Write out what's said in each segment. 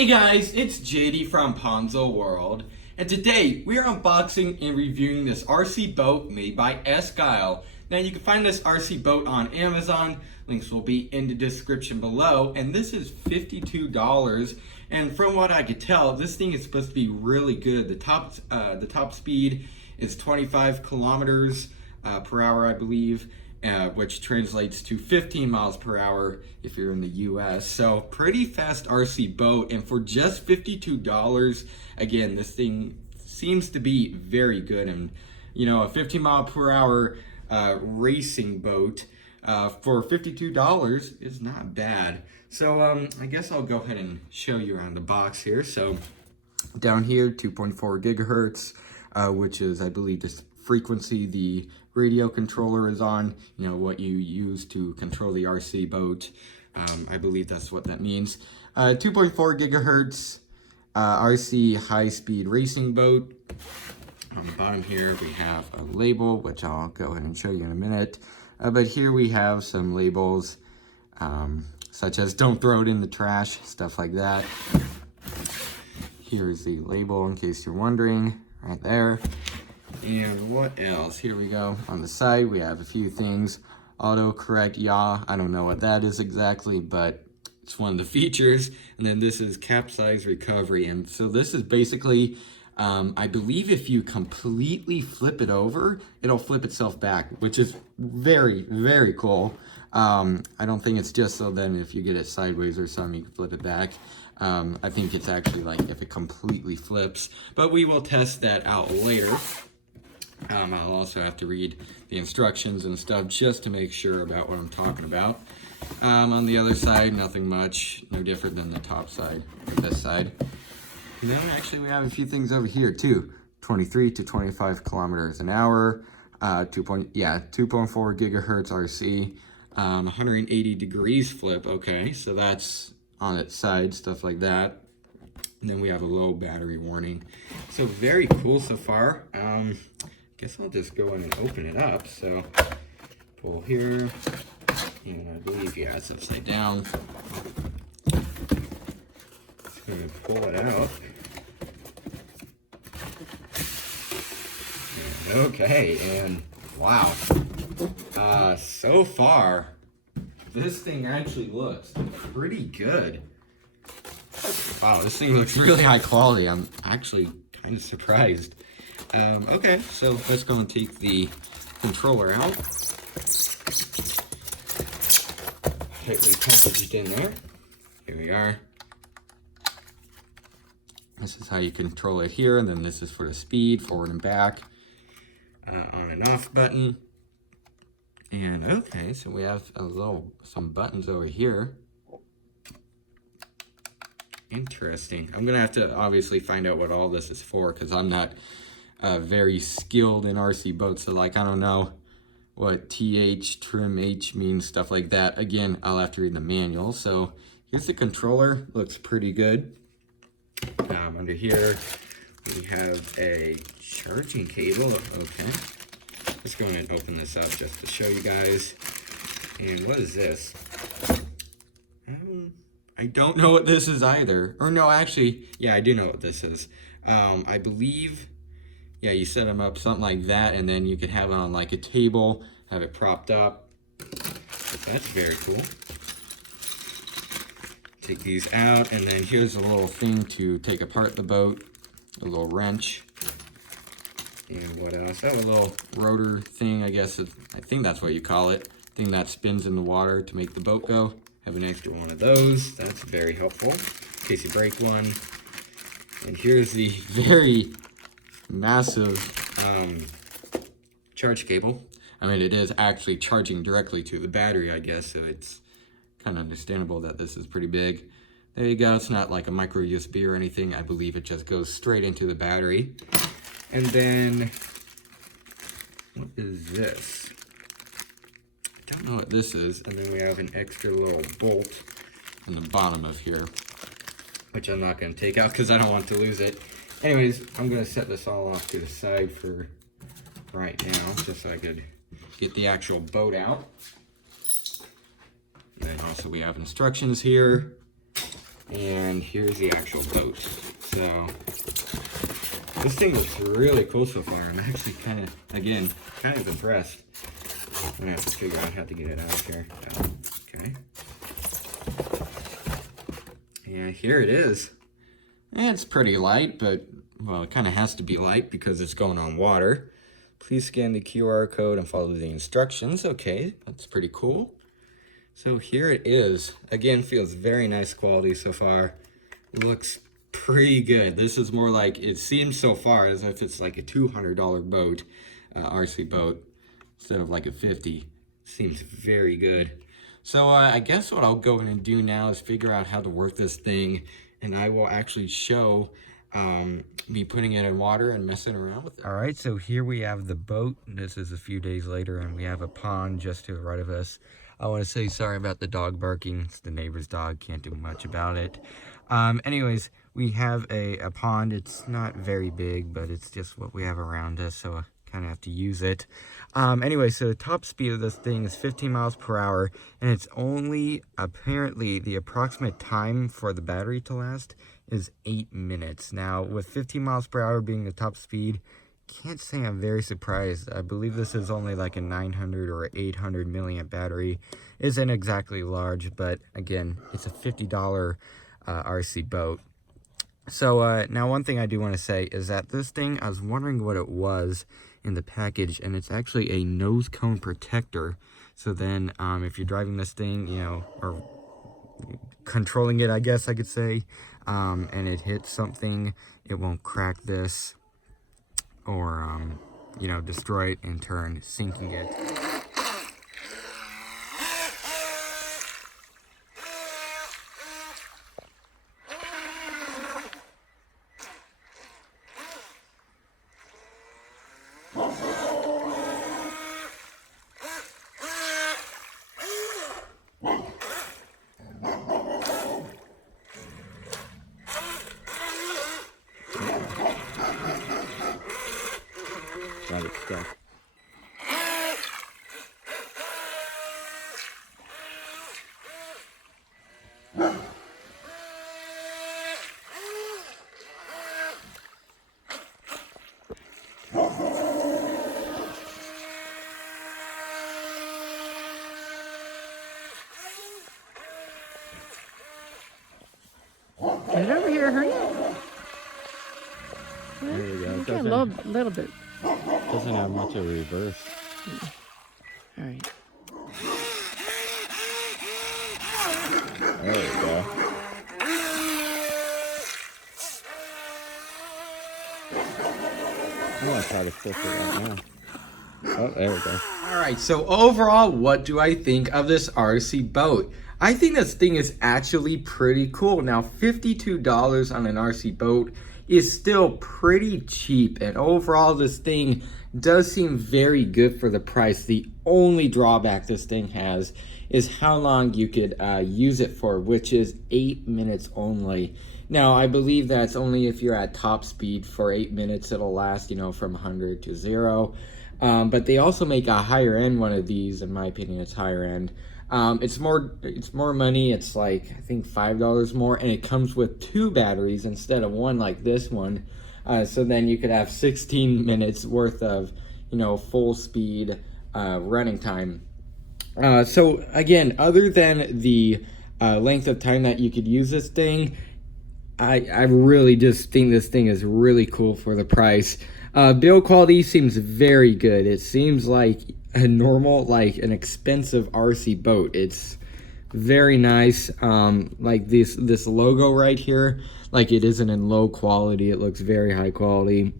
Hey guys, it's JD from Ponzo World, and today we are unboxing and reviewing this RC boat made by SGILE. Now you can find this RC boat on Amazon, links will be in the description below, and this is $52, and from what I could tell, this thing is supposed to be really good. The top speed is 25 kilometers per hour, I believe. Which translates to 15 miles per hour if you're in the US. So pretty fast RC boat, and for just $52, again, this thing seems to be very good. And you know, a 15 mile per hour racing boat for $52 is not bad. So I guess I'll go ahead and show you around the box here. So down here, 2.4 gigahertz, which is, I believe, this frequency the radio controller is on, you know, what you use to control the RC boat. I believe that's what that means. 2.4 gigahertz RC high-speed racing boat. On the bottom here we have a label, which I'll go ahead and show you in a minute. But here we have some labels, such as don't throw it in the trash, stuff like that. Here's the label in case you're wondering, right there. And what else? Here we go. On the side, we have a few things. Autocorrect yaw. I don't know what that is exactly, but it's one of the features. And then this is Capsize Recovery. And so this is basically, I believe if you completely flip it over, it'll flip itself back, which is very, very cool. I don't think it's just so then if you get it sideways or something, you can flip it back. I think it's actually like if it completely flips, but we will test that out later. I'll also have to read the instructions and stuff just to make sure about what I'm talking about. On the other side, nothing much, no different than the top side, or this side. And then actually we have a few things over here too. 23 to 25 kilometers an hour, 2.4 gigahertz RC, 180 degrees flip. Okay, so that's on its side, stuff like that. And then we have a low battery warning. So very cool so far. Guess I'll just go in and open it up. So pull here, and I believe, yeah, it's upside down. Just gonna pull it out. And, okay, and wow. So far, this thing actually looks pretty good. Wow, this thing looks really high quality. I'm actually kind of surprised. Okay, so let's go and take the controller out. Tightly packaged in there. Here we are. This is how you control it here, and then this is for the speed, forward and back, on and off button. And okay, so we have some buttons over here. Interesting. I'm gonna have to obviously find out what all this is for, because I'm not very skilled in RC boats, so like I don't know what TH, trim H means, stuff like that. Again, I'll have to read the manual. So here's the controller, looks pretty good. Under here we have a charging cable. Okay, let's go ahead and open this up just to show you guys. And what is this? I don't know what this is either. Or no, actually, yeah, I do know what this is. I believe, yeah, you set them up something like that, and then you could have it on like a table, have it propped up. So that's very cool. Take these out, and then here's a little thing to take apart the boat, a little wrench. And what else? I have a little rotor thing, I guess. I think that's what you call it. Thing that spins in the water to make the boat go. Have an extra one of those. That's very helpful in case you break one. And here's the very massive charge cable. I mean, it is actually charging directly to the battery, I guess, so it's kind of understandable that this is pretty big. There you go. It's not like a micro USB or anything. I believe it just goes straight into the battery. And then, what is this? I don't know what this is. And then we have an extra little bolt on the bottom of here, which I'm not going to take out because I don't want to lose it. Anyways, I'm going to set this all off to the side for right now, just so I could get the actual boat out. And then also we have instructions here. And here's the actual boat. So this thing looks really cool so far. I'm actually kind of impressed. I'm gonna have to figure out how to get it out of here. Okay. And here it is. And it's pretty light, but well, it kind of has to be light because it's going on water. Please scan the QR code and follow the instructions. Okay, that's pretty cool. So here it is. Again, feels very nice quality so far. Looks pretty good. This is more like, it seems so far as if it's like a $200 boat, RC boat, instead of like a $50. Seems very good. So I guess what I'll go in and do now is figure out how to work this thing, and I will actually show me putting it in water and messing around with it. All right, so here we have the boat. This is a few days later, and we have a pond just to the right of us. I want to say sorry about the dog barking. It's the neighbor's dog. Can't do much about it. Anyways, we have a pond. It's not very big, but it's just what we have around us, so I kind of have to use it. Anyway, so the top speed of this thing is 15 miles per hour, and it's only, apparently, the approximate time for the battery to last is 8 minutes. Now, with 15 miles per hour being the top speed, can't say I'm very surprised. I believe this is only like a 900 or 800 milliamp battery. Isn't exactly large, but again, it's a $50 RC boat. So now one thing I do want to say is that this thing, I was wondering what it was in the package, and it's actually a nose cone protector. So then if you're driving this thing, you know, or controlling it, I guess I could say, and it hits something, it won't crack this or you know, destroy it, in turn sinking it. Got it stuck. Get over here, hurry up. There you go. Okay, a little bit. Doesn't have much of a reverse. All right. There we go. I'm gonna try to flip it right now. Oh, there we go. Alright, so overall, what do I think of this RC boat? I think this thing is actually pretty cool. Now, $52 on an RC boat is still pretty cheap, and overall this thing does seem very good for the price. The only drawback this thing has is how long you could use it for, which is 8 minutes only. Now, I believe that's only if you're at top speed. For 8 minutes it'll last, you know, from 100 to 0. But they also make a higher end one of these. In my opinion, it's higher end. It's more money. It's like, I think $5 more, and it comes with 2 batteries instead of 1 like this one. So then you could have 16 minutes worth of, you know, full speed running time. So again, other than the length of time that you could use this thing, I really just think this thing is really cool for the price. Build quality seems very good. It seems like a normal, like an expensive RC boat. It's very nice. Like this logo right here, like it isn't in low quality. It looks very high quality.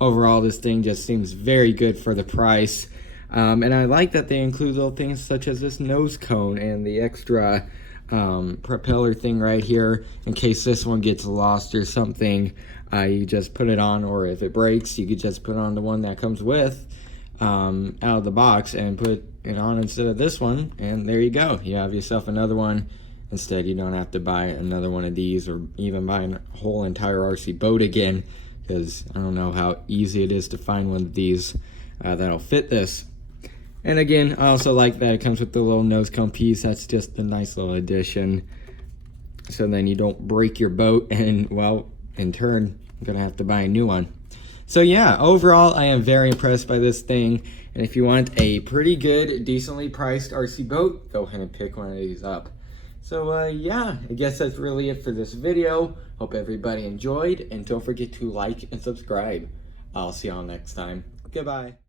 Overall, this thing just seems very good for the price. And I like that they include little things such as this nose cone and the extra propeller thing right here in case this one gets lost or something. You just put it on, or if it breaks, you could just put on the one that comes with out of the box and put it on instead of this one, and there you go. You have yourself another one. Instead, you don't have to buy another one of these or even buy a whole entire RC boat again, because I don't know how easy it is to find one of these that'll fit this. And again, I also like that it comes with the little nose cone piece. That's just a nice little addition. so then you don't break your boat and, well, in turn, you're gonna have to buy a new one. So yeah, overall, I am very impressed by this thing. And if you want a pretty good, decently priced RC boat, go ahead and pick one of these up. So yeah, I guess that's really it for this video. Hope everybody enjoyed, and don't forget to like and subscribe. I'll see y'all next time. Goodbye.